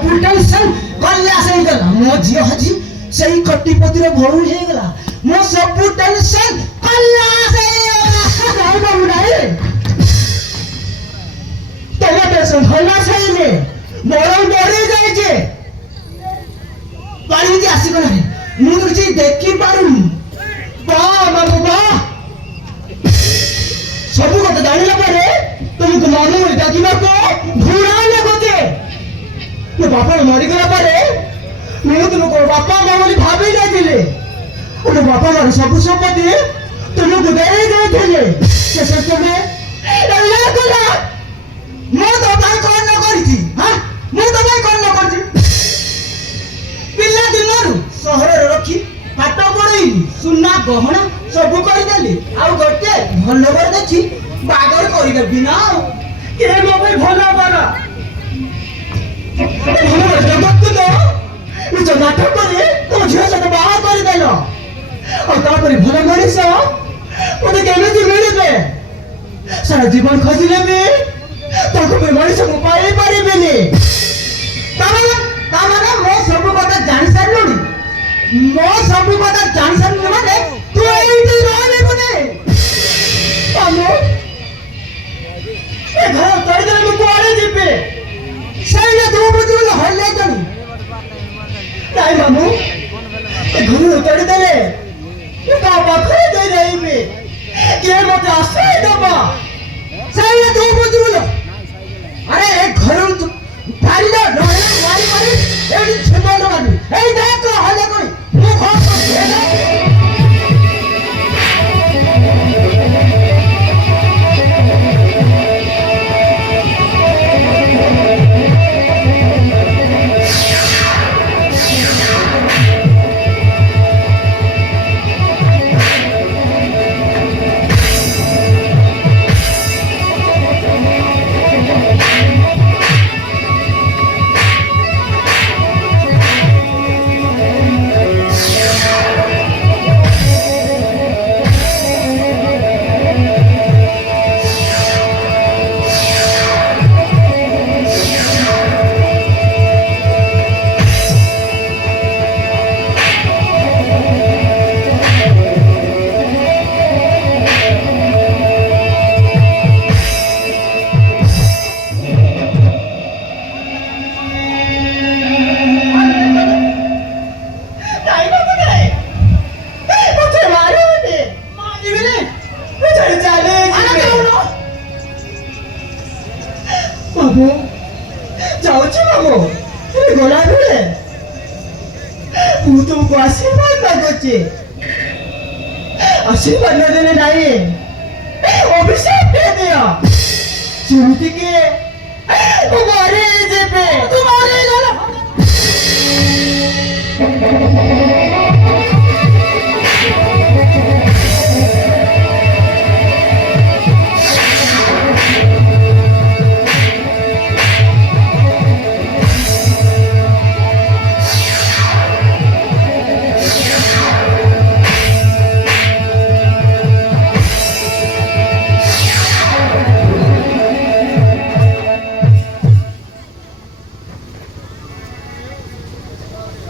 ସବୁ ଟେନସନ କଲ୍ୟାସ ହେଇଗଲା ମୋ ଝିଅ ଆଜି ସେଇ କଟିପତିର ଭଉଣୀ ହେଇଗଲା ମୋ ସବୁ ଟେନସନ କଲ୍ୟାସ ହେଇଗଲା ନାଇଁ ବାବୁ ନାଇଁ ତମ ଟେନସନ କଲ୍ୟାସ ହେଇନି ମୋର ମରି ଯାଇଛି ପାଣି ଆସିଗଲାଣି ମୁଁ ତ କିଛି ଦେଖିପାରୁନି ବାଃ ବାବୁ ବାଃ ସବୁ କଥା ଜାଣିଲା ପରେ ତୁମକୁ ମନ ଡାକିବାକୁ ଘୃଣା ଲାଗୁଛି ମୋ ବାପା ମରିଗଲା ପରେ ମୁଁ ତୁମକୁ ବାପା ମା ବୋଲି ଭାବି ଯାଇଥିଲି ମୋ ବାପା ମାର ସବୁ ସମ୍ପତ୍ତି ତୁମକୁ ଦେଇ ଦେଇଥିଲେ ଶେଷ ତୁମେ କଲା ମୁଁ ତୋ ପାଇଁ କଣ ନ କରିଛି ମୁଁ ତୋ ପାଇଁ କଣ ନ କରିଛି ପିଲା ଦିନରୁ ସହରରେ ରଖି ପାଠ ପଢେଇଲି ସୁନା ଗହଣା ସବୁ କରିଦେଲି ଆଉ ଗୋଟେ ଭଲ ଘର ଦେଖି ବାହାଘର କରିଦେବି ନା କେ ମୋ ପାଇଁ ଭଲ ବାରା ଜଗତକୁ ତ ନିଜ ନାଟକ କରି ତମ ଝିଅ ସହିତ ବାହା କରିଦେଲ ଆଉ ତାପରେ ଭଲ ମଣିଷ ମତେ କେମିତି ମିଳିବେ ସାରା ଜୀବନ ଖୋଜିଲେ ବି ତାକୁ ବି ମଣିଷ ମୁଁ ପାଇପାରିବିନି ତାମାନେ ମୋ ସବୁ କଥା ଜାଣି ସାରିଲୁଣି ମୋ ସବୁ କଥା ଜାଣି ସାରିଲୁଣି ମାନେ ତୁ ଏଇଠି ରହିବୁନି ଏ ଘର ତଳିଦେଲେ ମୁଁ କୁଆଡ଼େ ଯିବି ସେଇଟା ତୁ ବୁଝିବୁ ହଇଲେ ଜାଣି ନାଇଁ ମାମୁ ଏ ଘର ତଳିଦେଲେ ମୁଁ ତା ପାଖରେ ଦେଇ ରହିବି କିଏ ମତେ ଆଶ୍ରୟ ଦବ ସେଇଟା ତୁ ବୁଝିବୁ ଆରେ ଏ ଘର ପାରିଲ ରହିଲେ ମାରି ମାରି ଏଇଠି ଛିମଲ ମାରି ଏଇ ଦେଖ ହଇଲେ କରି ମୁଁ ଘର ଯାଉଛି ମାମୁ ଗଲାବେଳେ ମୁଁ ତୁମକୁ ଆଶୀର୍ବାଦ ମାଗୁଛି ଆଶୀର୍ବାଦ ନଦେଲେ ନାହିଁ ଅଭିଶାପ ଦେଇଦିଅ ଯେମିତିକି ମରି ଯିବେ ତୁ ମରିଗଲ